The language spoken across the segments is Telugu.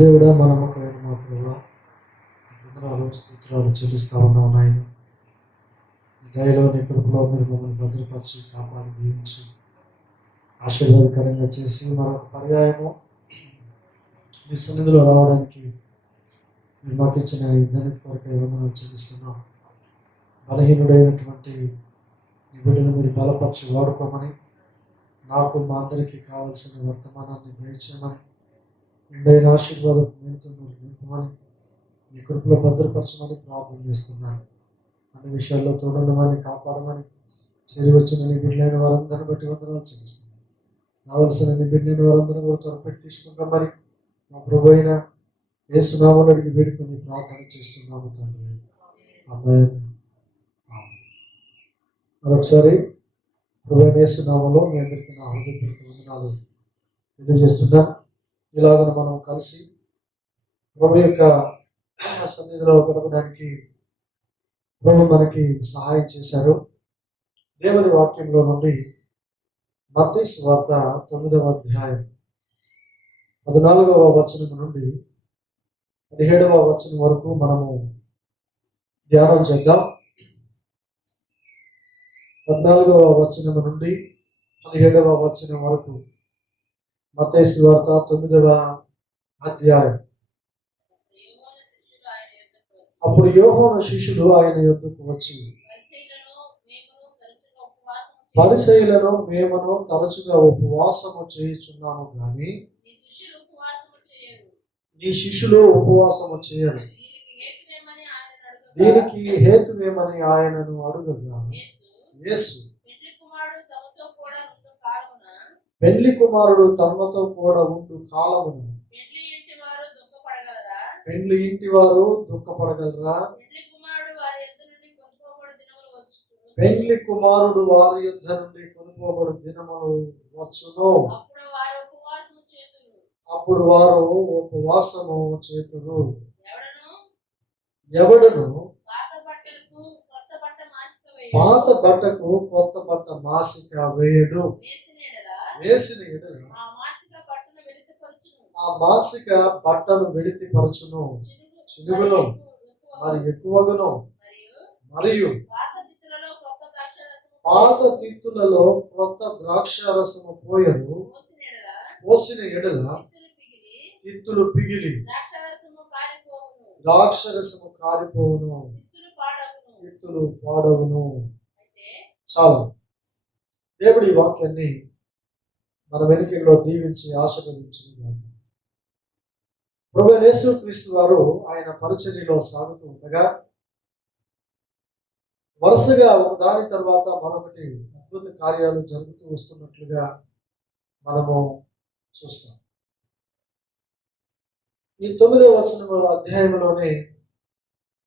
దేవుడా, మా నమ్మకమైన మా ప్రభువా, వందనాలు స్తోత్రాలు చెల్లిస్తా ఉన్నాం నాయన. దయలో నీ కృపలో మీరు మమ్మల్ని భద్రపరిచి కాపాడి దీవించి ఆశీర్వాదకరంగా చేసి మరొక పర్యాయము మీ సన్నిధిలో రావడానికి మీరు మాకు ఇచ్చిన ఈ ధన్యత కొరకై వందనాలు చెల్లిస్తున్నాం. బలహీనుడైనటువంటి ఈ బిడ్డను మీరు బలపరిచి వాడుకోమని, నాకు మా అందరికీ కావలసిన వర్తమానాన్ని దయచేయమని, నిండైన ఆశీర్వాదం మీతో మీరు నింపమని, మీ కృపలో భద్రపరచమని ప్రార్థన చేస్తున్నాను. అన్ని విషయాల్లో తోడమని కాపాడమని చేరి వచ్చిన నీ బిడ్డలైన వారందరిని బట్టి వందనాలు చెల్లిస్తున్నాను. రావాల్సిన నీ బిడ్డలైన వారందరూ కూడా త్వరపెట్టి తీసుకుంటామని మా ప్రభు అయిన యేసు నామములో అడిగి వేడుకొని ప్రార్థన చేస్తున్నాము తండ్రి. ఆమేన్. మరొకసారి ప్రభు అయిన యేసు నామములో మీ అందరికీ నా హృదయపూర్వక వందనాలు తెలియజేస్తున్నాను. ఇలాగ మనం కలిసి ప్రభు యొక్క సన్నిధిలో గడపడానికి ప్రభు మనకి సహాయం చేశారు. దేవుని వాక్యంలో నుండి మత్తయి సువార్త 9వ అధ్యాయం 14వ వచనం నుండి 17వ వచనం వరకు మనము ధ్యానం చేద్దాం. 14వ వచనం నుండి 17వ వచనం వరకు మత్తయి సువార్త 9వ అధ్యాయం. అప్పుడు యోహాను శిష్యులు ఆయన యొద్దకు వచ్చి, పరిసయ్యులను మేమును తరచుగా ఉపవాసము చేయుచున్నాము గాని నీ శిష్యులు ఉపవాసము చేయరు. దీనికి హేతువేమని ఆయనను అడుగగా, యేసు, పెండ్లి కుమారుడు తనతో కూడా ఉండు కాలమున పెండ్లి ఇంటి వారు దుఃఖపడగలరా? పెండ్లి కుమారుడు వారి యుద్ధ నుండి కొనుక్కోబడు దినములు వచ్చును. అప్పుడు వారు ఉపవాసము చేతురు. ఎవడును పాత బట్టకు కొత్త బట్ట మాసిక వేయడు. వేసిన ఎడల ఆ మాసిక బట్టను వెడితిపరచును, చినుగును మరి ఎక్కువగును. మరియు పాత తిత్తులలో కొత్త ద్రాక్షారసము పోయరు. పోసిన ఎడల తిత్తులు పిగిలి ద్రాక్షరసము కారిపోవును, తిత్తులు పాడవును. చాలు. దేవుడి వాక్యాన్ని మన వెనుకలో దీవించి ఆశీర్వదించును. ప్రభువైన యేసుక్రీస్తు వారు ఆయన పరిచర్యలో సాగుతూ ఉండగా వరుసగా దాని తర్వాత మరొకటి అద్భుత కార్యాలు జరుగుతూ వస్తున్నట్లుగా మనము చూస్తాం. ఈ 9వ అధ్యాయంలోనే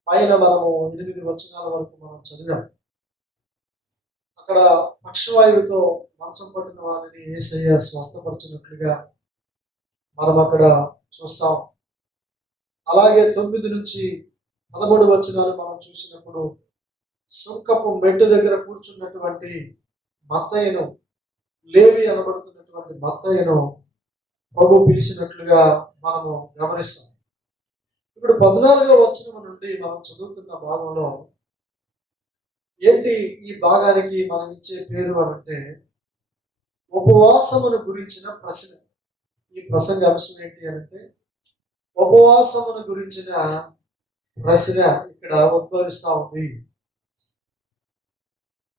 పైన మనము 8 వచనాల వరకు మనం చదివాం. అక్కడ పక్షవాయువుతో మంచం పట్టిన వారిని యేసయ్య స్వస్థపరిచినట్లుగా మనం అక్కడ చూస్తాం. అలాగే 9 నుంచి 13 వచనాలు మనం చూసినప్పుడు సుంకపు మెట్టు దగ్గర కూర్చున్నటువంటి మత్తయిను, లేవి అనబడుతున్నటువంటి మత్తయిను ప్రభు పిలిచినట్లుగా మనము గమనిస్తాం. ఇప్పుడు 14వ వచనం నుండి మనం చదువుతున్న భాగంలో ఏంటి ఈ భాగానికి మనం ఇచ్చే పేరు అంటే ఉపవాసమును గురించిన ప్రశ్న. ఈ ప్రసంగ అంశం ఏంటి అంటే ఉపవాసమును గురించిన ప్రశ్న ఇక్కడ ఉద్భవిస్తా ఉంది.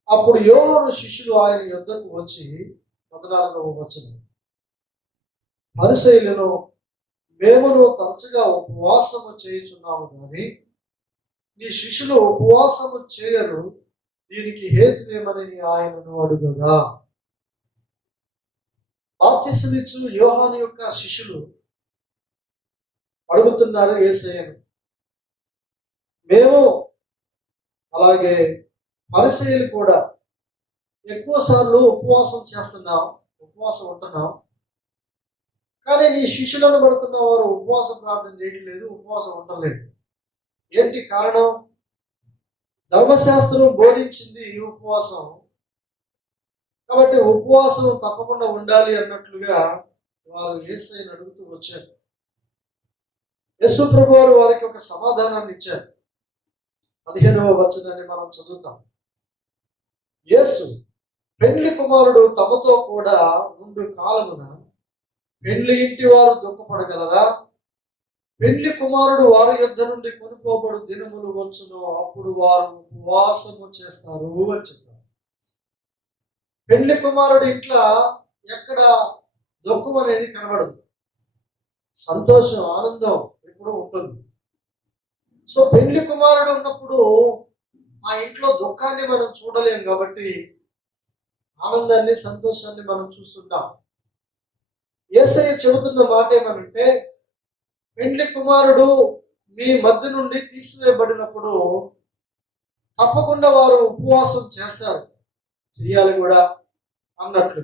అప్పుడు యోహాను శిష్యులు ఆయన యొద్దకు వచ్చి 14వ వచనం, పరిసయ్యులను మేమును తరచుగా ఉపవాసము చేయుచున్నాము గాని నీ శిష్యులు ఉపవాసము చేయరు. దీనికి హేతువేమని ఆయనను అడుగగా, బాప్తిసమిచ్చు యోహాను యొక్క శిష్యులు అడుగుతున్నారు యేసయ్యను. మేము అలాగే పరిసయ్యులు కూడా ఎక్కువ సార్లు ఉపవాసం చేస్తున్నాం, ఉపవాసం ఉంటున్నాం, కానీ నీ శిష్యులను పడుతున్న వారు ఉపవాసం ప్రార్థన చేయట్లేదు, ఉపవాసం ఉండలేదు. ఏంటి కారణం? ధర్మశాస్త్రం బోధించింది ఈ ఉపవాసం, కాబట్టి ఉపవాసం తప్పకుండా ఉండాలి అన్నట్లుగా వారు యేసయ్యను అడుగుతూ వచ్చారు. యేసు ప్రభు వారు వారికి ఒక సమాధానాన్ని ఇచ్చారు. 15వ వచనాన్ని మనం చదువుతాం. యేసు, పెండ్లి కుమారుడు తమతో కూడా ఉండు కాలమున పెండ్లి ఇంటి వారు దుఃఖపడగలరా? పెండ్లి కుమారుడు వారి యొద్ద నుండి కొనుక్కోబడు దినములు వచ్చును, అప్పుడు వారు ఉపవాసము చేస్తారు అని చెప్పారు. పెండ్లి కుమారుడు ఇంట్లో ఎక్కడ దుఃఖం అనేది కనబడదు, సంతోషం ఆనందం ఎప్పుడు ఉంటుంది. సో పెండ్లి కుమారుడు ఉన్నప్పుడు ఆ ఇంట్లో దుఃఖాన్ని మనం చూడలేం కాబట్టి ఆనందాన్ని సంతోషాన్ని మనం చూస్తుంటాం. యేసయ్య చెబుతున్న మాట ఏమనంటే, పెండ్లి కుమారుడు మీ మధ్య నుండి తీసివేయబడినప్పుడు తప్పకుండా వారు ఉపవాసం చేస్తారు, చేయాలి కూడా అన్నట్లు.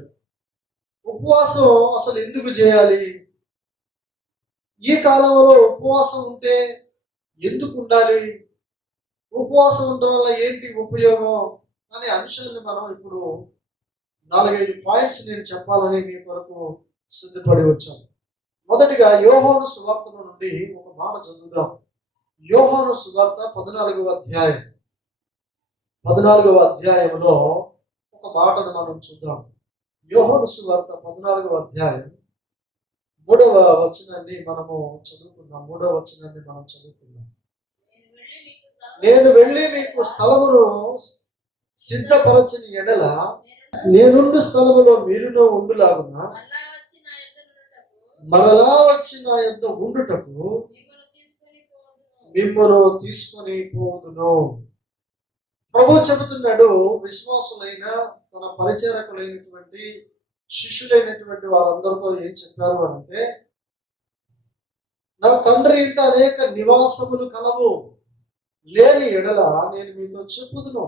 ఉపవాసం అసలు ఎందుకు చేయాలి? ఈ కాలంలో ఉపవాసం ఉంటే ఎందుకు ఉండాలి? ఉపవాసం ఉండడం వల్ల ఏంటి ఉపయోగం అనే అంశాన్ని మనం ఇప్పుడు 4-5 పాయింట్స్ నేను చెప్పాలని మీ కొరకు సిద్ధపడి వచ్చాను. మొదటిగా యోహాను సువార్త నుండి ఒక మాట చదువుదాం. యోహాను సువార్త 14వ అధ్యాయంలో ఒక మాటను మనం చూద్దాం. యోహాను సువార్త 14వ అధ్యాయం 3వ వచనాన్ని మనము చదువుకుందాం. 3వ వచనాన్ని మనం చదువుకుందాం. నేను వెళ్ళి మీకు స్థలమును సిద్ధపరచని ఎడల నేనుండు స్థలములో మీరును ఉండులాగున మరలా వచ్చి నా యొద్ద ఉండుటకు మిమ్మను తీసుకొని పోదును. ప్రభు చెబుతున్నాడు, విశ్వాసులైన తన పరిచారకులైనటువంటి శిష్యులైనటువంటి వారందరితో ఏం చెప్పారు అంటే, నా తండ్రి ఇంట అనేక నివాసములు కలవు, లేని ఎడల నేను మీతో చెప్పుదును.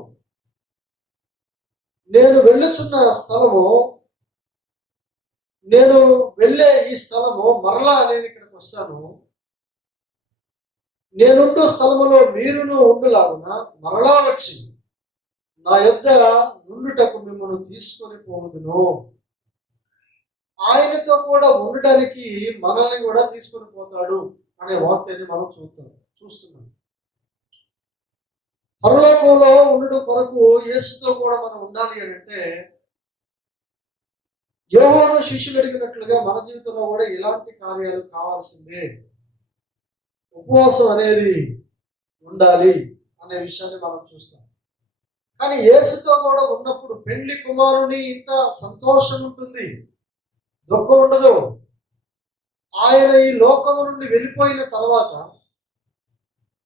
నేను వెళ్ళుచున్న స్థలము, నేను వెళ్ళే ఈ స్థలము మరలా నేను ఇక్కడికి వస్తాను, నేనుండు స్థలములో మీరును ఉండులాగున మరలా వచ్చి నా యొద్ద నుండుటకు మిమ్మల్ని తీసుకొని పోదును. ఆయనతో కూడా ఉండడానికి మనల్ని కూడా తీసుకొని పోతాడు అనే వాక్యాన్ని మనం చూస్తున్నాం. పరలోకంలో ఉండడం కొరకు యేసుతో కూడా మనం ఉండాలి అని అంటే, యోహాను శిష్యులు అడిగినట్లుగా మన జీవితంలో కూడా ఇలాంటి కార్యాలు కావాల్సిందే. ఉపవాసం అనేది ఉండాలి అనే విషయాన్ని మనం చూస్తాం. కానీ యేసుతో కూడా ఉన్నప్పుడు పెండ్లి కుమారుని ఇంట సంతోషం ఉంటుంది, దుఃఖం ఉండదు. ఆయన ఈ లోకము నుండి వెళ్ళిపోయిన తర్వాత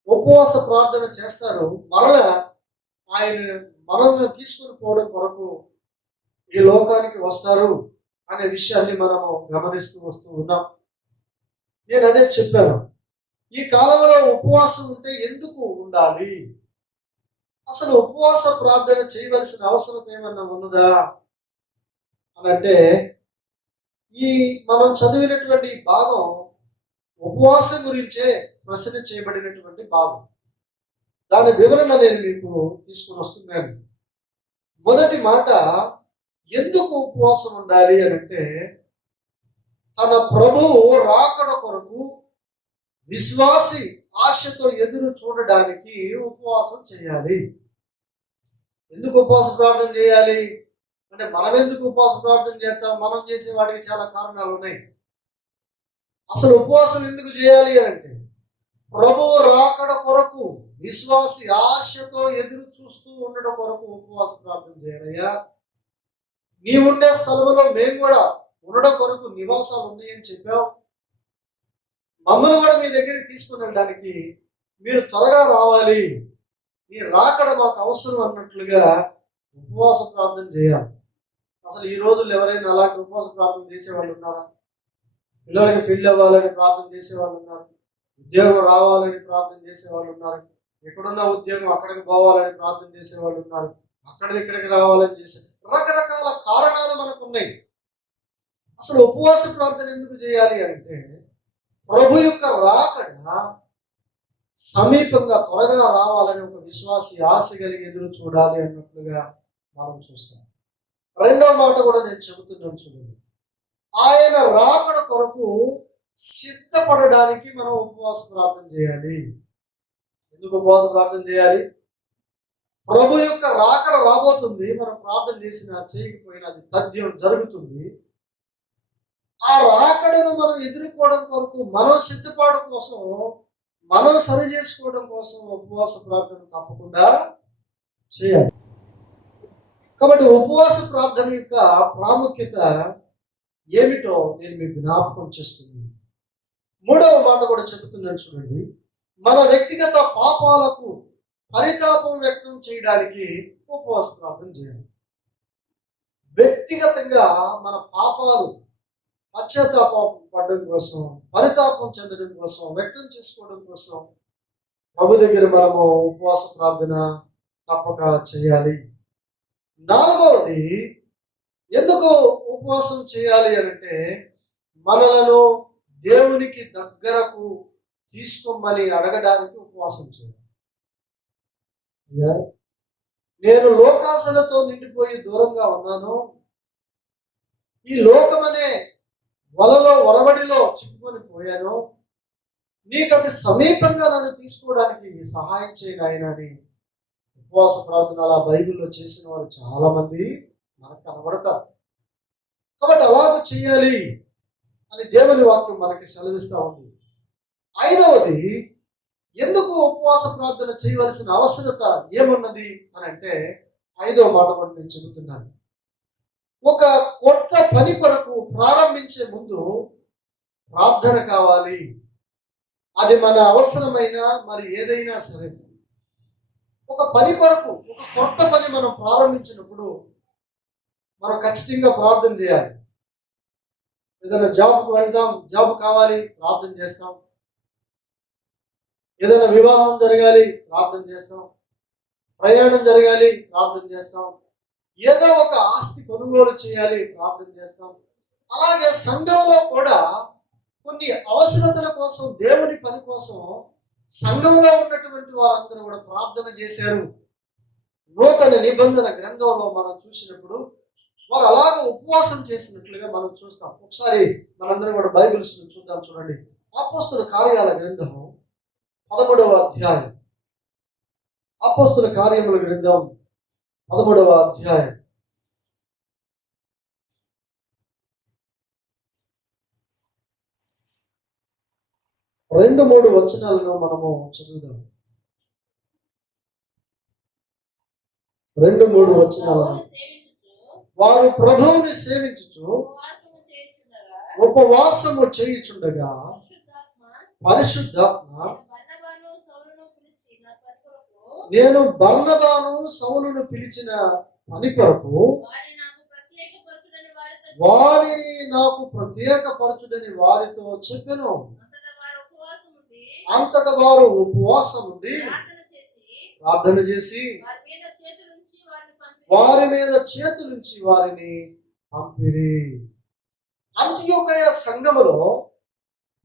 ఉపవాస ప్రార్థన చేస్తారు, మరలా ఆయన మనల్ని తీసుకుని పోవడం కొరకు ఈ లోకానికి వస్తారు అనే విషయాన్ని మనము గమనిస్తూ వస్తూ ఉన్నాం. నేను అదే చెప్పాను, ఈ కాలంలో ఉపవాసం ఉంటే ఎందుకు ఉండాలి? అసలు ఉపవాస ప్రార్థన చేయవలసిన అవసరం ఏమన్నా ఉన్నదా అని అంటే, ఈ మనం చదివినటువంటి భాగం ఉపవాసం గురించే ప్రశ్న చేయబడినటువంటి భాగం. దాని వివరణ నేను మీకు తీసుకుని వస్తున్నాను. మొదటి మాట, ఎందుకు ఉపవాసం ఉండాలి అని అంటే, తన ప్రభువు రాకడ కొరకు విశ్వాసి ఆశతో ఎదురు చూడడానికి ఉపవాసం చేయాలి. ఎందుకు ఉపవాస ప్రార్థన చేయాలి అంటే, మనం ఎందుకు ఉపవాస ప్రార్థన చేస్తాం? మనం చేసే వాటికి చాలా కారణాలు ఉన్నాయి. అసలు ఉపవాసం ఎందుకు చేయాలి అంటే, ప్రభువు రాకడ కొరకు విశ్వాసి ఆశతో ఎదురు చూస్తూ ఉండడం కొరకు ఉపవాస ప్రార్థన చేయాలయ్యా. నీ ఉండే స్థలంలో మేము కూడా ఉండడం కొరకు నివాసాలు ఉన్నాయని చెప్పావు, మమ్మల్ని కూడా మీ దగ్గరికి తీసుకుని వెళ్ళడానికి మీరు త్వరగా రావాలి, నీ రాకడ మాకు అవసరం అన్నట్లుగా ఉపవాస ప్రార్థన చేయాలి. అసలు ఈ రోజుల్లో ఎవరైనా అలాంటి ఉపవాస ప్రార్థన చేసేవాళ్ళు ఉన్నారా? పిల్లలకి పెళ్లి అవ్వాలని ప్రార్థన చేసేవాళ్ళు ఉన్నారు, ఉద్యోగం రావాలని ప్రార్థన చేసేవాళ్ళు ఉన్నారు, ఎక్కడున్న ఉద్యోగం అక్కడికి పోవాలని ప్రార్థన చేసేవాళ్ళు ఉన్నారు, అక్కడికి ఇక్కడికి రావాలని చేసే రకరకాల కారణాలు మనకు ఉన్నాయి. అసలు ఉపవాస ప్రార్థన ఎందుకు చేయాలి అంటే, ప్రభు యొక్క రాకడ సమీపంగా త్వరగా రావాలని ఒక విశ్వాసి ఆశ కలిగి ఎదురు చూడాలి అన్నట్లుగా మనం చూస్తాం. రెండవ మాట కూడా నేను చెబుతున్నాను చూడండి, ఆయన రాకడ కొరకు సిద్ధపడడానికి మనం ఉపవాస ప్రార్థన చేయాలి. ఎందుకు ఉపవాస ప్రార్థన చేయాలి? ప్రభు యొక్క రాకడ రాబోతుంది. మనం ప్రార్థన చేసినా చేయకపోయినా అది తథ్యం జరుగుతుంది. ఆ రాకడను మనం ఎదుర్కోవడం కొరకు, మనం సిద్ధపడడం కోసం, మనం సరి చేసుకోవడం కోసం ఉపవాస ప్రార్థన తప్పకుండా చేయాలి. కాబట్టి ఉపవాస ప్రార్థన యొక్క ప్రాముఖ్యత ఏమిటో నేను మీకు జ్ఞాపకం చేస్తున్నాను. 3వ మాట కూడా చెబుతున్నాను చూడండి. మన వ్యక్తిగత పాపాలకు పరితాపం వ్యక్తం చేయడానికి ఉపవాస ప్రార్థన చేయాలి. వ్యక్తిగతంగా మన పాపాలు పశ్చాత్తాపం పడడం కోసం, పరితాపం చెందడం కోసం, వ్యక్తం చేసుకోవడం కోసం ప్రభు దగ్గర మనము ఉపవాస ప్రార్థన తప్పక చేయాలి. 4వది, ఎందుకు ఉపవాసం చేయాలి అంటే మనలను దేవునికి దగ్గరకు తీసుకోమని అడగడానికి ఉపవాసం చేయాలి. నేను లోకాసలతో నిండిపోయి దూరంగా ఉన్నాను, ఈ లోకమనే వలలో వరవడిలో చిక్కుకొని పోయాను, నీకు అది సమీపంగా నన్ను తీసుకోవడానికి సహాయం చేయను ఆయన అని ఉపవాస ప్రార్థన అలా బైబిల్లో చేసిన వారు చాలా మంది మనకు కనబడతారు. కాబట్టి అలాగ చేయాలి అని దేవుని వాక్యం మనకి సెలవిస్తూ ఉంది. 5వది, ఎందుకు ఉపవాస ప్రార్థన చేయవలసిన అవసరత ఏమున్నది అని అంటే 5వ మాట కూడా నేను చెబుతున్నాను. ఒక కొత్త పని కొరకు ప్రారంభించే ముందు ప్రార్థన కావాలి. అది మన అవసరమైన మరి ఏదైనా సరే, ఒక పని కొరకు, ఒక కొత్త పని మనం ప్రారంభించినప్పుడు మనం ఖచ్చితంగా ప్రార్థన చేయాలి. ఏదైనా జాబ్కు వెళ్తాం, జాబ్ కావాలి, ప్రార్థన చేస్తాం. ఏదైనా వివాహం జరగాలి, ప్రార్థన చేస్తాం. ప్రయాణం జరగాలి, ప్రార్థన చేస్తాం. ఏదో ఒక ఆస్తి కొనుగోలు చేయాలి, ప్రార్థన చేస్తాం. అలాగే సంఘంలో కూడా కొన్ని అవసరతల కోసం, దేవుని పని కోసం సంఘంలో ఉన్నటువంటి వారందరూ కూడా ప్రార్థన చేశారు. నూతన నిబంధన గ్రంథంలో మనం చూసినప్పుడు వారు అలాగ ఉపవాసం చేసినట్లుగా మనం చూస్తాం. ఒకసారి మనందరం కూడా బైబిల్స్ చూద్దాం. చూడండి, అపోస్తలుల కార్యాల గ్రంథం 13వ అధ్యాయం. అపోస్తలుల కార్యముల గ్రంథం 13వ అధ్యాయం. 2-3 వచనాలను మనము చదువుదాం. 2-3 వచనాలను. వారు ప్రభువుని సేవించుచు ఉపవాసము చేయుచుండగా పరిశుద్ధాత్మ నేను బర్నబాను సౌలును పిలిచిన పని కొరకు వారిని నాకు ప్రత్యేకపరచుడని వారితో చెప్పెను. అంతటా వారు ఉపవాసం ఉండి ప్రార్థన చేసి వారి మీద చేతులుంచి వారిని పంపిరి. అంతియోకయ సంఘములో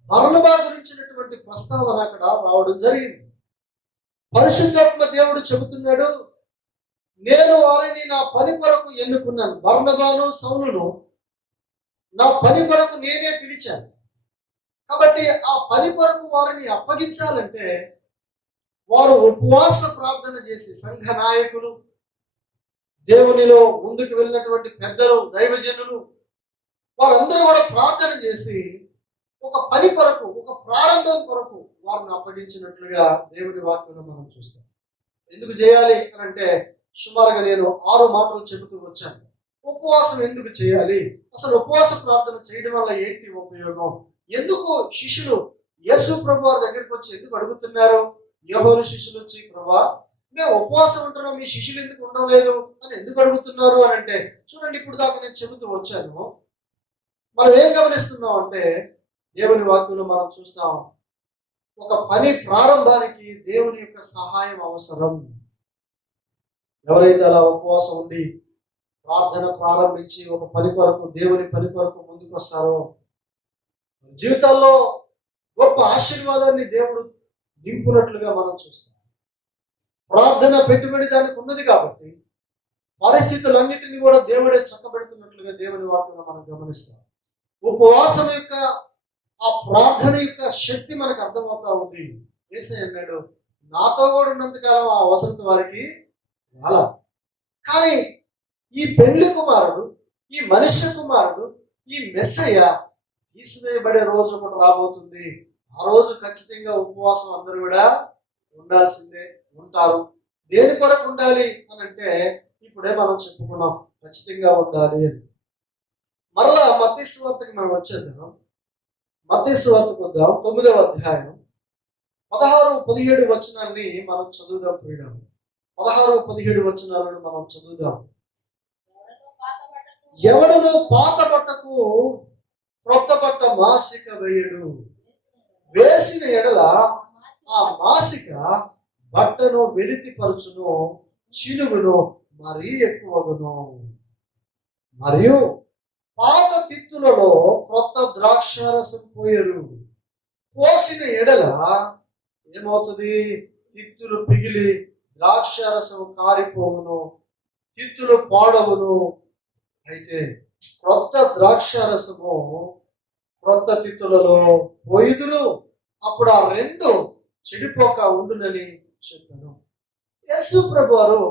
బర్నబా గురించినటువంటి ప్రస్తావన అక్కడ రావడం జరిగింది. పరిశుద్ధాత్మ దేవుడు చెబుతున్నాడు, నేను వారిని నా పని కొరకు ఎన్నుకున్నాను. బర్నబాను సౌలును నా పని కొరకు నేనే పిలిచాను. కాబట్టి ఆ పని కొరకు వారిని అప్పగించాలంటే వారు ఉపవాస ప్రార్థన చేసి, సంఘ నాయకులు, దేవునిలో ముందుకు వెళ్ళినటువంటి పెద్దలు, దైవజనులు, వారందరూ కూడా ప్రార్థన చేసి ఒక పని కొరకు, ఒక ప్రారంభం కొరకు వారిని అప్పగించినట్లుగా దేవుని వాక్యంలో మనం చూస్తాం. ఎందుకు చేయాలి అని అంటే సుమారుగా నేను 6 మాటలు చెబుతూ వచ్చాను. ఉపవాసం ఎందుకు చేయాలి, అసలు ఉపవాస ప్రార్థన చేయడం వల్ల ఏంటి ఉపయోగం, ఎందుకు శిష్యులు యేసు ప్రభు వారి దగ్గరికి వచ్చి ఎందుకు అడుగుతున్నారు? యోహాను శిష్యులు వచ్చి, ప్రభా మేము ఉపవాసం ఉంటున్నాం, మీ శిష్యులు ఎందుకు ఉండలేదు అని ఎందుకు అడుగుతున్నారు అని అంటే, చూడండి, ఇప్పుడు దాకా నేను చెబుతూ వచ్చాను. మనం ఏం గమనిస్తున్నాం అంటే దేవుని వాక్యంలో మనం చూస్తాం, ఒక పని ప్రారంభానికి దేవుని యొక్క సహాయం అవసరం. ఎవరైతే అలా ఉపవాసం ఉండి ప్రార్థన ప్రారంభించి ఒక పని కొరకు, దేవుని పని కొరకు ముందుకు వస్తారో జీవితాల్లో గొప్ప ఆశీర్వాదాన్ని దేవుడు నింపునట్లుగా మనం చూస్తాం. ప్రార్థన పెట్టుబడి దానికి ఉన్నది కాబట్టి పరిస్థితులన్నిటిని కూడా దేవుడే చక్కబెడుతున్నట్లుగా దేవుని వాక్యంలో మనం గమనిస్తాం. ఉపవాసం యొక్క ఆ ప్రార్థన యొక్క శక్తి మనకు అర్థమవుతా ఉంది. యేసయ్య అన్నాడు, నాతో కూడా ఉన్నంతకాలం ఆ అవసరత వారికి రాలా. కానీ ఈ పెళ్లి కుమారుడు, ఈ మనుష్య కుమారుడు, ఈ మెస్సయ్య తీసివేయబడే రోజు ఒకటి రాబోతుంది. ఆ రోజు ఖచ్చితంగా ఉపవాసం అందరూ కూడా ఉండాల్సిందే, ఉంటారు. దేని కొరకు ఉండాలి అని అంటే ఇప్పుడే మనం చెప్పుకున్నాం, ఖచ్చితంగా ఉండాలి అని. మరలా మత్తయి సువార్తకి మనం వచ్చేద్దాం. మత్తయి సువార్తకు వద్దాం. 9వ అధ్యాయం 16-17 వచనాన్ని మనం చదువుదాం. ప్రియులారా, 16-17 వచనాలను మనం చదువుదాం. ఎవడను పాత బట్టకు క్రొత్త బట్ట మాసిక వేయడు, వేసిన ఎడల ఆ మాసిక బట్టను వెలితిపరచును, చినుగును మరీ ఎక్కువగును. మరియు పాత తిత్తులలో క్రొత్త ద్రాక్షారసం పోయరు, పోసిన ఎడల ఏమవుతుంది? తిత్తులు పిగిలి ద్రాక్షారసం కారిపోవును, తిత్తులు పాడవును. అయితే క్రొత్త ద్రాక్షారసము క్రొత్త తిత్తులలో పోయిదురు, అప్పుడు ఆ రెండు చెడిపోక ఉండునని చెప్పాను. యేసు ప్రభు వారు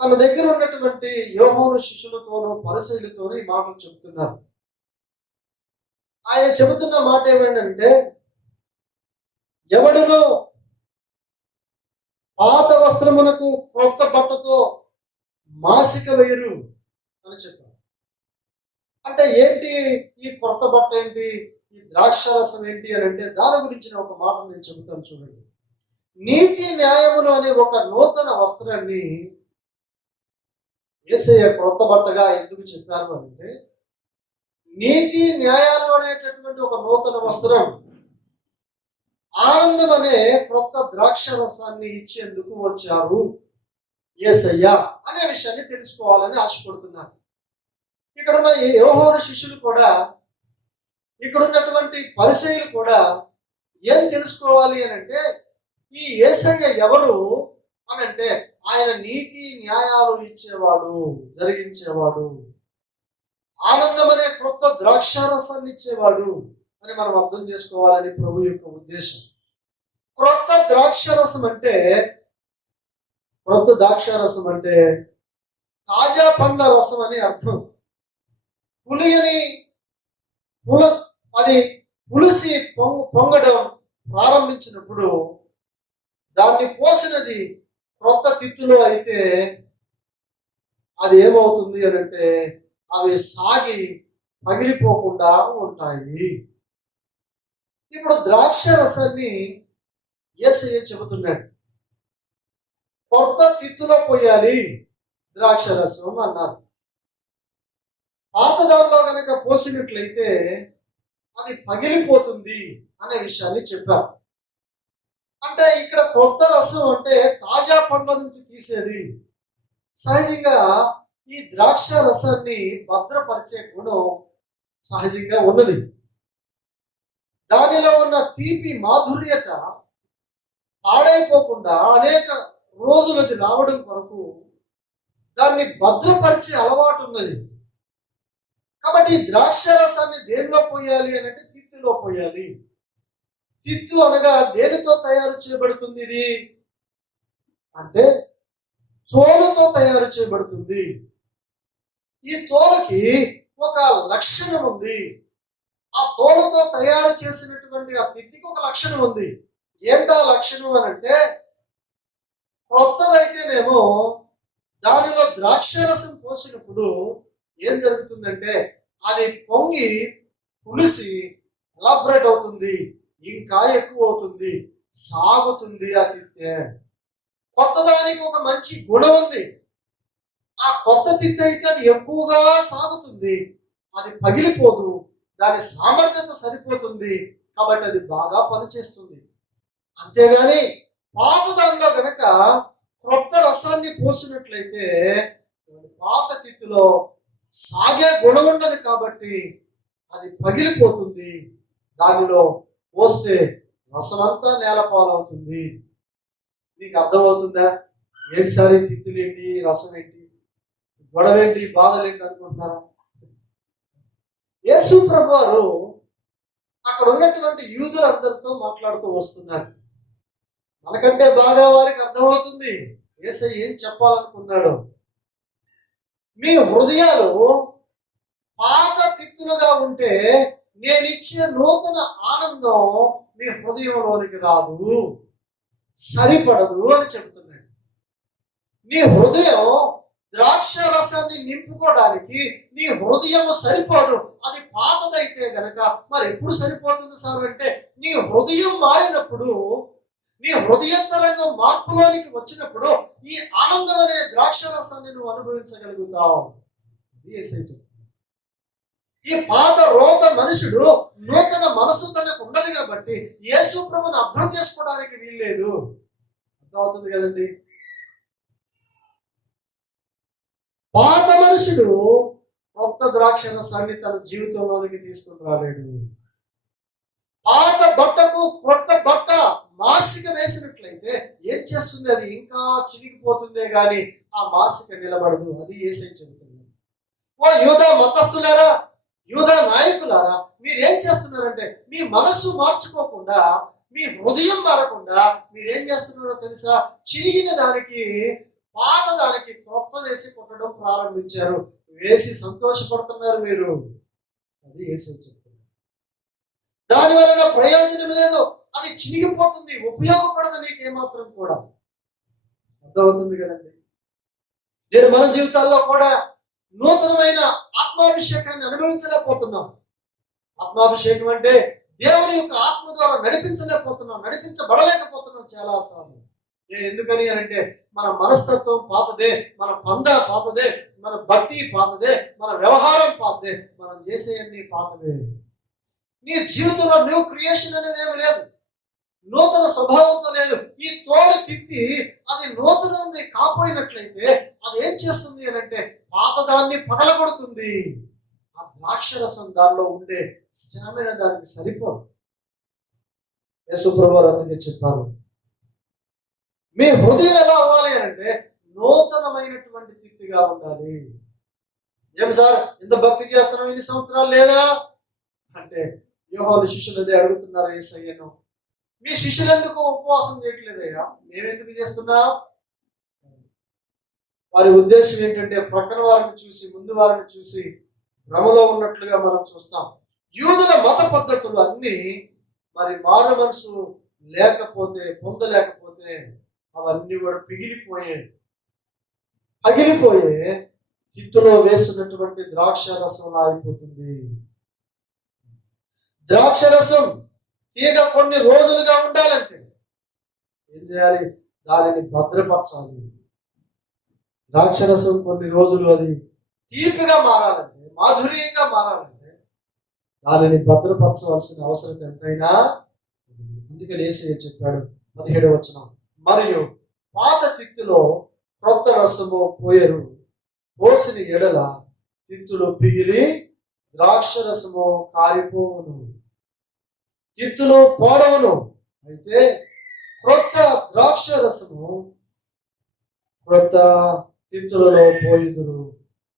తన దగ్గర ఉన్నటువంటి యోహాను శిష్యులతోనూ పరిశీలితోనూ ఈ మాటలు చెబుతున్నారు. ఆయన చెబుతున్న మాట ఏమంటే, ఎవడునో పాత వస్త్రమునకు క్రొత్త బట్టతో మాసిక వేయరు అని చెప్పారు. అంటే ఏంటి ఈ కొత్త బట్ట ఏంటి, ఈ ద్రాక్షారసం ఏంటి అని అంటే దాని గురించిన ఒక మాట నేను చెబుతాను. చూడండి, నీతి న్యాయములు అనే ఒక నూతన వస్త్రాన్ని యేసయ్య క్రొత్త బట్టగా ఎందుకు చెప్పారు అంటే, నీతి న్యాయాలు అనేటటువంటి ఒక నూతన వస్త్రం, ఆనందం అనే క్రొత్త ద్రాక్షారసాన్ని ఇచ్చేందుకు వచ్చారు యేసయ్య అనే విషయాన్ని తెలుసుకోవాలని ఆశపడుతున్నారు. ఇక్కడ ఉన్న యోహాను శిష్యులు కూడా, ఇక్కడ ఉన్నటువంటి పరిసయ్యులు కూడా ఏం తెలుసుకోవాలి అని అంటే, ఈ యేసయ్య ఎవరు అని అంటే ఆయన నీతి న్యాయాలు ఇచ్చేవాడు, జరిగించేవాడు, ఆనందం అనే క్రొత్త ద్రాక్షారసాన్ని ఇచ్చేవాడు అని మనం అర్థం చేసుకోవాలని ప్రభు యొక్క ఉద్దేశం. క్రొత్త ద్రాక్షారసం అంటే తాజా పండ్ల రసం అని అర్థం. అది పులిసి పొంగడం ప్రారంభించినప్పుడు దాన్ని పోసినది క్రొత్త తిత్తులో అయితే అది ఏమవుతుంది అని అంటే అవి సాగి పగిలిపోకుండా ఉంటాయి. ఇప్పుడు ద్రాక్ష రసాన్ని యేసయ్య చెబుతున్నాడు, కొత్త తిత్తులో పోయాలి ద్రాక్ష రసం అన్నారు. పాత దానిలో కనుక పోసినట్లయితే అది పగిలిపోతుంది అనే విషయాన్ని చెప్పారు. అంటే ఇక్కడ కొత్త రసం అంటే తాజా పండ్ల నుంచి తీసేది. సహజంగా ఈ ద్రాక్ష రసాన్ని భద్రపరిచే గుణం సహజంగా ఉన్నది. దానిలో ఉన్న తీపి మాధుర్యత పాడైపోకుండా అనేక రోజులది రావడం కొరకు దాన్ని భద్రపరిచే అలవాటు ఉన్నది. కాబట్టి ఈ ద్రాక్ష రసాన్ని దేనిలో పోయాలి అని అంటే తిత్తులో పోయాలి. తిత్తు అనగా దేనితో తయారు చేయబడుతుంది? ఇది అంటే తోలుతో తయారు చేయబడుతుంది. ఈ తోలుకి ఒక లక్షణం ఉంది. ఆ తోలుతో తయారు చేసినటువంటి ఆ తిత్తికి ఒక లక్షణం ఉంది. ఏంటా లక్షణం అని అంటే, క్రొత్తదైతేనేమో దానిలో ద్రాక్షరసం పోసినప్పుడు ఏం జరుగుతుందంటే అది పొంగి పులిసి ఎలాబరేట్ అవుతుంది, ఇంకా ఎక్కువ అవుతుంది, సాగుతుంది ఆ తిత్తే. కొత్తదానికి ఒక మంచి గుణం ఉంది. ఆ కొత్త తిత్తి అయితే అది ఎక్కువగా సాగుతుంది, అది పగిలిపోదు, దాని సామర్థ్యత సరిపోతుంది, కాబట్టి అది బాగా పనిచేస్తుంది. అంతేగాని పాత దానిలో గనక క్రొత్త రసాన్ని పోసినట్లయితే పాత తిత్తిలో సాగే గుణం ఉండదు, కాబట్టి అది పగిలిపోతుంది. దానిలో పోస్తే రసమంతా నేలపాలవుతుంది. మీకు అర్థమవుతుందా? ఏంటిసారి తిత్తులేంటి, రసం ఏంటి, గొడవేంటి, బాధలేంటి అనుకుంటున్నారా? యేసు ప్రభువారు అక్కడ ఉన్నటువంటి యూదులందరితో మాట్లాడుతూ వస్తున్నారు. మనకంటే బాగా వారికి అర్థమవుతుంది యేసయ్య ఏం చెప్పాలనుకున్నాడు. మీ హృదయాలు పాత తిత్తులుగా ఉంటే నేను ఇచ్చే నూతన ఆనందం మీ హృదయంలోనికి రాదు, సరిపడదు అని చెబుతున్నాడు. నీ హృదయం ద్రాక్ష రసాన్ని నింపుకోవడానికి నీ హృదయం సరిపోదు. అది పాతదైతే గనక మరి ఎప్పుడు సరిపోతుంది సార్ అంటే, నీ హృదయం మారినప్పుడు, నీ హృదయంతరంగం మార్పులోనికి వచ్చినప్పుడు ఈ ఆనందం అనే ద్రాక్ష రసాన్ని నువ్వు అనుభవించగలుగుతావు. ఈ పాత రోత మనుషుడు నూతన మనసు తనకు ఉండదు కాబట్టి యేసు ప్రభువుని అర్థం చేసుకోవడానికి వీల్లేదు. అర్థమవుతుంది కదండి. పాత మనుషుడు కొత్త ద్రాక్ష రసాన్ని తన జీవితంలోనికి తీసుకుని రాలేడు. పాత బట్టకు కొత్త బట్ట మాసిక వేసినట్లయితే ఏం చేస్తుంది? అది ఇంకా చిరిగిపోతుందే గాని ఆ మాసిక నిలబడదు. అది యేసయ్య చెబుతున్నాడు. ఓ యూదా మతస్థులారా, యూదా నాయకులారా, మీరేం చేస్తున్నారంటే మీ మనస్సు మార్చుకోకుండా, మీ హృదయం మారకుండా మీరేం చేస్తున్నారో తెలుసా? చిరిగిన దానికి, పాత దానికి కొత్త వేసి కొట్టడం ప్రారంభించారు. వేసి సంతోషపడుతున్నారు మీరు. అది యేసయ్య చెప్తున్నారు. దాని వలన ప్రయోజనం లేదు, అది చిరిగిపోతుంది, ఉపయోగపడదు నీకు ఏమాత్రం కూడా. అర్థమవుతుంది కదండి. నేను మన జీవితాల్లో కూడా నూతనమైన ఆత్మాభిషేకాన్ని అనుభవించలేకపోతున్నాం. ఆత్మాభిషేకం అంటే దేవుని యొక్క ఆత్మ ద్వారా నడిపించబడలేకపోతున్నాం చాలాసార్లు. ఎందుకని అంటే మన మనస్తత్వం పాతదే, మన పంద పాతదే, మన భక్తి పాతదే, మన వ్యవహారం పాతదే, మనం చేసేవన్నీ పాతదే. నీ జీవితంలో న్యూ క్రియేషన్ అనేది ఏమి లేదు, నూతన స్వభావంతో లేదు. ఈ తోలు తిప్పి అది నూతనంది కాపోయినట్లయితే అది ఏం చేస్తుంది అని అంటే పాతదాన్ని పగలగొడుతుంది. ఆ ద్రాక్షరసం దానిలో ఉండే స్టామినా దానికి సరిపోదు. యేసు ప్రభువు అందుకే చెప్పారు, మీ హృదయం ఎలా అవ్వాలి అంటే నూతనమైనటువంటి తిత్తిగా ఉండాలి. ఏం సార్ ఇంత భక్తి చేస్తున్నాం, ఇన్ని సంవత్సరాలు లేదా అంటే యోహాను శిష్యులు అదే అడుగుతున్నారు యేసయ్యను. మీ శిష్యులు ఎందుకు ఉపవాసం చేయట్లేదయ్యా, మేమెందుకు చేస్తున్నాం? వారి ఉద్దేశం ఏంటంటే ప్రక్కన వారిని చూసి, ముందు వారిని చూసి భ్రమలో ఉన్నట్లుగా మనం చూస్తాం. యూదుల మత పద్ధతులు అన్ని మరి మారు మనసు లేకపోతే, పొందలేకపోతే అవన్నీ కూడా పగిలిపోయే తిత్తులో వేసినటువంటి ద్రాక్ష రసం అయిపోతుంది. ద్రాక్ష రసం తీగ కొన్ని రోజులుగా ఉండాలంటే ఏం చేయాలి? దానిని భద్రపరచాలి. ద్రాక్షరసం కొన్ని రోజులు అది తీపిగా మారాలంటే, మాధుర్యంగా మారాలంటే దానిని భద్రపరచవలసిన అవసరం ఎంతైనా. అందుకని యేసయ్య చెప్పాడు 17వ వచనం, మరియు పాత తిత్తులో క్రొత్త రసము పోయరు, పోసిన ఎడల తిత్తులు పిగిలి ద్రాక్ష రసము కారిపోవును, తిత్తులు పోడవును. అయితే క్రొత్త ద్రాక్ష రసము క్రొత్త తిత్తులలో పోయిందును,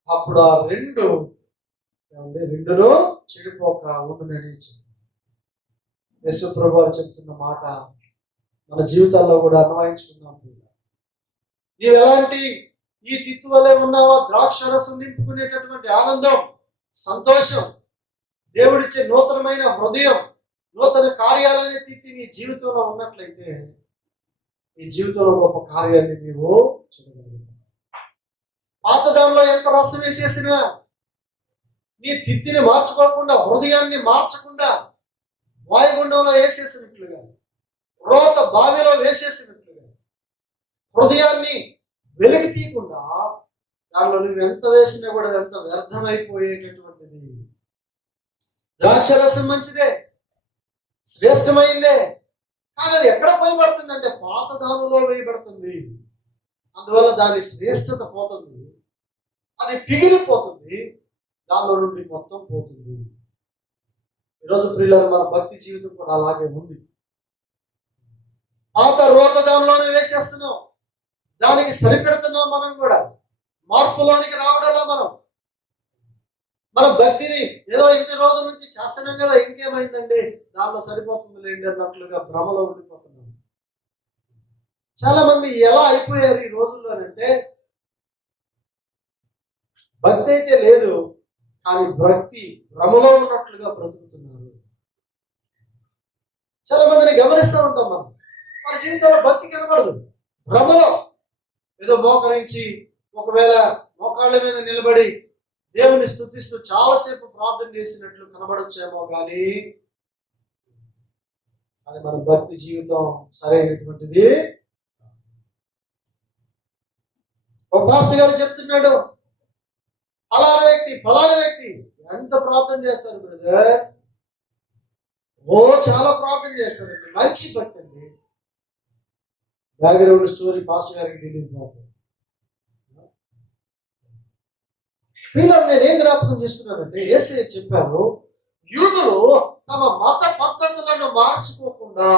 అప్పుడు ఆ రెండును చెడిపోక ఉండునని యేసు ప్రభువు చెప్తున్న మాట మన జీవితాల్లో కూడా అన్వయించుకుందాం. నీవు ఎలాంటి ఈ తిత్తు వలె ఉన్నావో, ద్రాక్ష రసం నింపుకునేటటువంటి ఆనందం, సంతోషం, దేవుడిచ్చే నూతనమైన హృదయం, నూతన కార్యాలనే తిత్తి నీ జీవితంలో ఉన్నట్లయితే నీ జీవితంలో గొప్ప కార్యాన్ని నీవు చూడగలుగుతావు. పాత దానిలో ఎంత రసం వేసేసినా నీ తిత్తిని మార్చుకోకుండా, హృదయాన్ని మార్చకుండా వాయుగుండంలో వేసేసినట్లుగా, రోత బావిలో వేసేసినట్లుగా హృదయాన్ని వెలికి తీయకుండా దానిలో నువ్వు ఎంత వేసినా కూడా ఎంత వ్యర్థమైపోయేటటువంటిది. ద్రాక్షరసం మంచిదే, శ్రేష్టమైందే, కానీ అది ఎక్కడ పోయబడుతుందంటే పాత దానిలో వేయబడుతుంది. అందువల్ల దాని శ్రేష్టత పోతుంది, అది పిగిలిపోతుంది, దానిలో నుండి మొత్తం పోతుంది. ఈరోజు ప్రియులారా, మన భక్తి జీవితం కూడా అలాగే ఉంది. పాత రోత దానిలోనే వేసేస్తున్నాం, దానికి సరిపెడుతున్నాం. మనం కూడా మార్పులోనికి రావడంలో మనం మన భక్తిని ఏదో ఇంటి రోజుల నుంచి చేస్తున్నాం కదా, ఇంకేమైందండి దానిలో సరిపోతుంది లేండి అన్నట్లుగా భ్రమలో ఉండిపోతున్నాం. చాలా మంది ఎలా అయిపోయారు ఈ రోజుల్లోనంటే, భక్తి అయితే లేదు కానీ భక్తి భ్రమలో ఉన్నట్లుగా బ్రతుకుతున్నారు. చాలా మందిని గమనిస్తూ ఉంటాం మనం, వారి జీవితంలో భక్తి కనబడదు, భ్రమలో ఏదో మోకరించి ఒకవేళ మోకాళ్ళ మీద నిలబడి దేవుని స్తుతిస్తూ చాలాసేపు ప్రార్థన చేసినట్లు కనబడొచ్చేమో కానీ అది మన భక్తి జీవితం సరైనటువంటిది. ఒక పాస్టర్ గారు చెప్తున్నాడు, ఫలానా వ్యక్తి ఎంత ప్రార్థన చేస్తారు బ్రదర్, చాలా ప్రార్థన చేస్తారండి, మంచి భక్తి అండి. బ్యాక్గ్రౌండ్ స్టోరీ పాస్టర్ గారికి తెలియదు పాపం. వీళ్ళని నేను ఏం జ్ఞాపకం చేస్తున్నానంటే, యేసయ్య చెప్పారు, యూదులు తమ మత పద్ధతులను మార్చుకోకుండా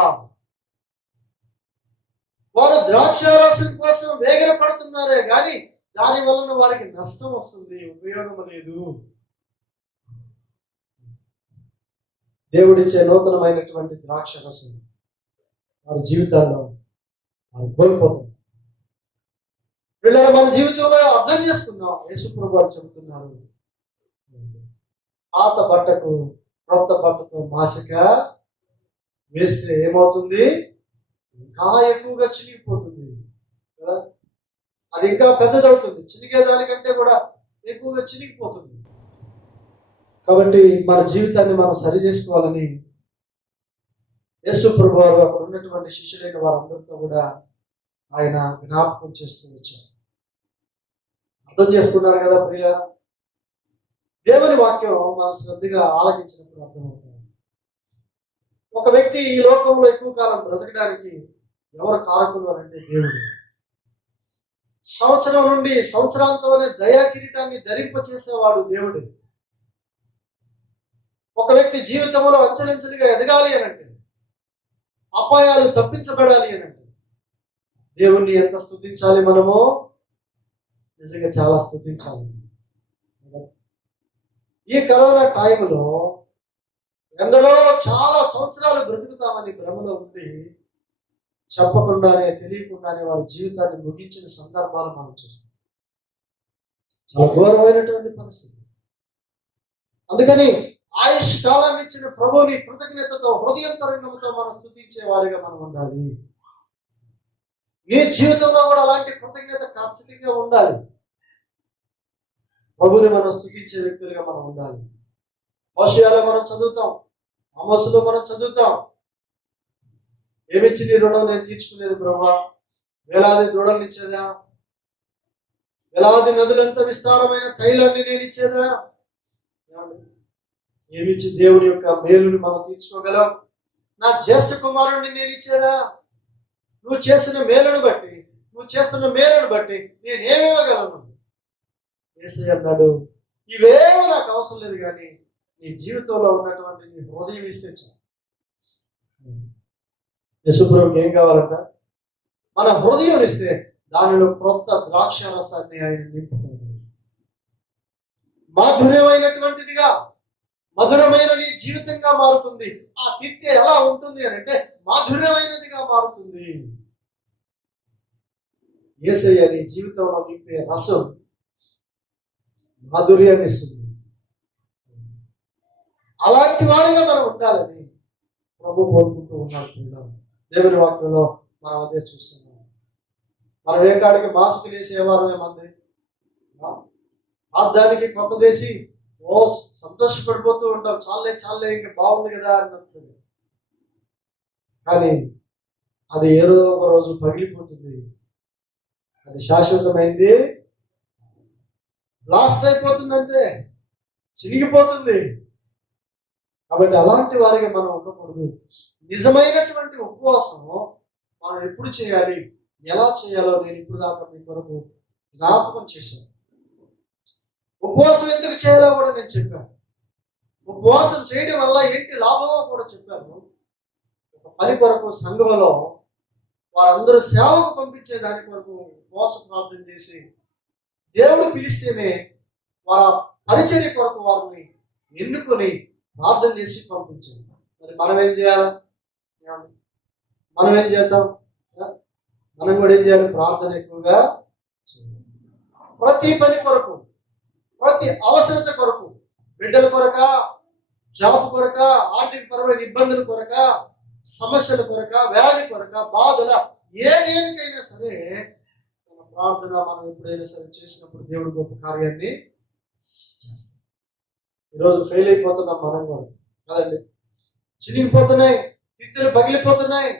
వారు ద్రాక్షారసం కోసం వేగర పడుతున్నారే కానీ దాని వలన వారికి నష్టం వస్తుంది, ఉపయోగం లేదు. దేవుడిచ్చే నూతనమైనటువంటి ద్రాక్షరసం వారి జీవితాల్లో వారు కోల్పోతారు. వీళ్ళని మన జీవితంలో అర్థం చేసుకున్నాం. యేసుప్రభు వారు చెబుతున్నారు, పాత బట్టకు కొత్త బట్టతో మాసిక వేస్తే ఏమవుతుంది, ఇంకా ఎక్కువగా చినిగిపోతుంది కదా, అది ఇంకా పెద్దదవుతుంది, చినిగే దానికంటే కూడా ఎక్కువగా చినిగిపోతుంది. కాబట్టి మన జీవితాన్ని మనం సరి చేసుకోవాలని యేసుప్రభు వారు అక్కడ ఉన్నటువంటి శిష్యులైన వారందరితో కూడా ఆయన జ్ఞాపకం చేస్తూ వచ్చారు. అర్థం చేసుకున్నారు కదా ప్రియ, దేవుని వాక్యం మనం శ్రద్ధగా ఆలకించినప్పుడు అర్థమవుతుంది. ఒక వ్యక్తి ఈ లోకంలో ఎక్కువ కాలం బ్రతకడానికి ఎవరు కారకులు అంటే దేవుడు. సంవత్సరం నుండి సంవత్సరాంతం అనే దయా కిరీటాన్ని ధరింపచేసేవాడు దేవుడు. ఒక వ్యక్తి జీవితంలో అంచెలంచెలుగా ఎదగాలి అనంటే, అపాయాలు తప్పించబడాలి అనంటే దేవుణ్ణి ఎంత స్తుతించాలి మనము, నిజంగా చాలా స్తుతించాలి. ఈ కరోనా టైంలో ఎందరో చాలా సంవత్సరాలు బ్రతుకుతామని భ్రమలో ఉండి చెప్పకుండానే తెలియకుండానే వారి జీవితాన్ని ముగించిన సందర్భాలు మనం చూస్తాం. చాలా ఘోరమైనటువంటి పరిస్థితి. అందుకని ఆయుష్ కాలాన్ని ఇచ్చిన ప్రభువుని కృతజ్ఞతతో హృదయంతరంగంతో మనం స్తుతించే వారిగా మనం ఉండాలి. మీ జీవితంలో కూడా అలాంటి కృతజ్ఞత ఖచ్చితంగా ఉండాలి. ప్రభువుని మనం స్తుతించే వ్యక్తులుగా మనం ఉండాలి. హోషేయలో మనం చదువుతాం, ఆమోసులో మనం చదువుతాం, ఏమిచ్చి నీ రుణం నేను తీర్చుకునేది ప్రభువా, వేలాది దూడల్ని ఇచ్చేదా, వేలాది నదులంత విస్తారమైన తైలాన్ని నేను ఇచ్చేదా, ఏమిచ్చి దేవుని యొక్క మేలుని మనం తీర్చుకోగలం, నా జ్యేష్ఠ కుమారుడిని నేను ఇచ్చేదా, నువ్వు చేసిన మేలును బట్టి, నువ్వు చేస్తున్న మేలును బట్టి నేనేమివ్వగలను. యేసయ్య అన్నాడు, ఇవేమో నాకు అవసరం లేదు కానీ నీ జీవితంలో ఉన్నటువంటి నీ హృదయం ఇస్తే చాలు. యశుప్రభుకి ఏం కావాలంట, మన హృదయం ఇస్తే దానిలో క్రొత్త ద్రాక్ష రసాన్ని ఆయన నింపుతుంది. మాధుర్యమైనటువంటిదిగా, మధురమైన నీ జీవితంగా మారుతుంది. ఆ తిత్తి ఎలా ఉంటుంది అని అంటే మాధుర్యమైనదిగా మారుతుంది. యేసయ్య నీ జీవితంలో నింపే రసం మాధుర్యాన్ని ఇస్తుంది. అలాంటి వారిగా మనం ఉండాలని ప్రభు కోరుకుంటూ ఉన్నాడు. దేవుని వాక్యంలో మనం అదే చూస్తున్నాం. మనం ఏ కాడికి మాస్క్ వేసేవారమే మంది, దానికి కొత్త దేశీ సంతోషపడిపోతూ ఉంటాం, చాలే ఇంకా బాగుంది కదా అన్నట్టు. కానీ అది ఏదో ఒక రోజు పగిలిపోతుంది, అది శాశ్వతమైంది, బ్లాస్ట్ అయిపోతుంది, అంతే చిరిగిపోతుంది. కాబట్టి అలాంటి వారిగా మనం ఉండకూడదు. నిజమైనటువంటి ఉపవాసం మనం ఎప్పుడు చేయాలి, ఎలా చేయాలో నేను ఇప్పుడు దాకా మీ కొరకు జ్ఞాపకం చేశాను. ఉపవాసం ఎందుకు చేయాలో కూడా నేను చెప్పాను. ఉపవాసం చేయడం వల్ల ఏంటి లాభమో కూడా చెప్పాను. ఒక పని కొరకు సంఘంలో వారందరూ సేవకు పంపించే దాని కొరకు ఉపవాసం ప్రార్థన చేసి దేవుడు పిలిస్తేనే వారు పరిచర్య కొరకు వారిని ఎన్నుకొని ప్రార్థన చేసి పంపించారు. మరి మనం ఏం చేయాలి? మనం ఏం చేద్దాం? మనం కూడా ఏం చేయాలి? ప్రార్థన ఎక్కువగా చేయాలి. ప్రతి పని కొరకు, ప్రతి అవసరత కొరకు, బిడ్డల కొరక, జాబ్ కొరక, ఆర్థిక పరమైన ఇబ్బందుల కొరక, సమస్యల కొరక, వ్యాధి కొరక, బాధల ఏదేనికైనా సరే మన ప్రార్థన మనం ఎప్పుడైనా సరే చేసినప్పుడు దేవుడు గొప్ప కార్యాన్ని చేస్తాం. ఈరోజు ఫెయిల్ అయిపోతున్నాం మనం కూడా కదండి. చినిగిపోతున్నాయి, తిత్తులు పగిలిపోతున్నాయి.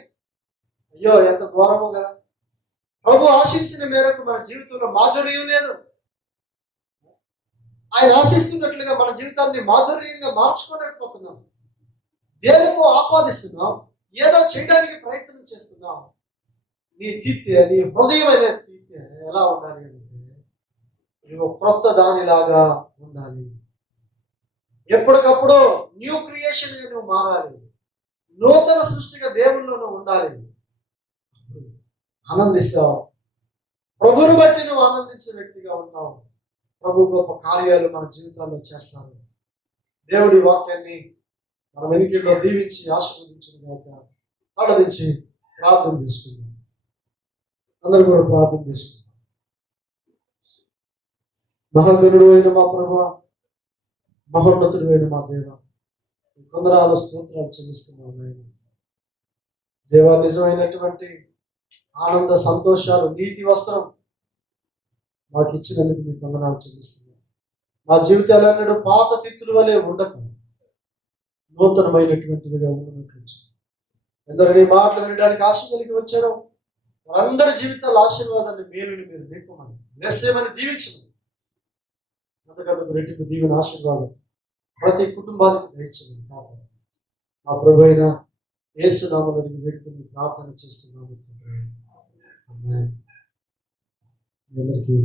అయ్యో ఎంత ఘోరము కదా. ప్రభు ఆశించిన మేరకు మన జీవితంలో మాధుర్యం లేదు. ఆయన ఆశిస్తున్నట్లుగా మన జీవితాన్ని మాధుర్యంగా మార్చుకోలేకపోతున్నాం. దేనికో ఆపాదిస్తున్నాం, ఏదో చేయడానికి ప్రయత్నం చేస్తున్నాం. నీ తిత్తే, నీ హృదయమైన తిత్తే ఎలా ఉండాలి అంటే ఇది ఒక క్రొత్త దానిలాగా ఉండాలి. ఎప్పటికప్పుడు న్యూ క్రియేషన్ గా నువ్వు మారాలి. నూతన సృష్టిగా దేవుల్లో నువ్వు ఉండాలి. ఆనందిస్తావు. ప్రభువుని బట్టి నువ్వు ఆనందించే వ్యక్తిగా ఉంటావు. ప్రభు గొప్ప కార్యాలు మన జీవితాల్లో చేస్తాడు. దేవుడి వాక్యాన్ని మన వెనుకల్లో దీవించి ఆశీర్వదించిన గాక. ఆరాధించి ప్రార్థన చేసుకుందాం. అందరూ కూడా ప్రార్థన చేసుకుందాం. మహాగణుడు అయిన మా ప్రభు, మహోన్నతుడు అయిన మా దేవ, కొందరాలు స్తోత్రాలు చెల్లిస్తున్నాం. దేవా, నిజమైనటువంటి ఆనంద సంతోషాలు, నీతి వస్త్రం మాకు ఇచ్చినందుకు మీకు వందనాలు చెల్లిస్తున్నాం. మా జీవితాలన్నడు పాత తిత్తుల వలె ఉండక నూతనమైనటువంటివిగా ఉన్నట్లు ఎందరు నీ మాటలు వినడానికి ఆశ కలిగి వచ్చారో వారందరి జీవితాల ఆశీర్వాదాన్ని మేలుని మీరు నింపమని, నిశ్చయమని దీవించమని, అంతకంతకు రెట్టింపు దీవెన ఆశీర్వాదం ప్రతి కుటుంబానికి దయచేయమని కాపాడు. మా ప్రభు అయిన యేసు నామములో వేడుకొని ప్రార్థన చేస్తున్నాము. అందరికీ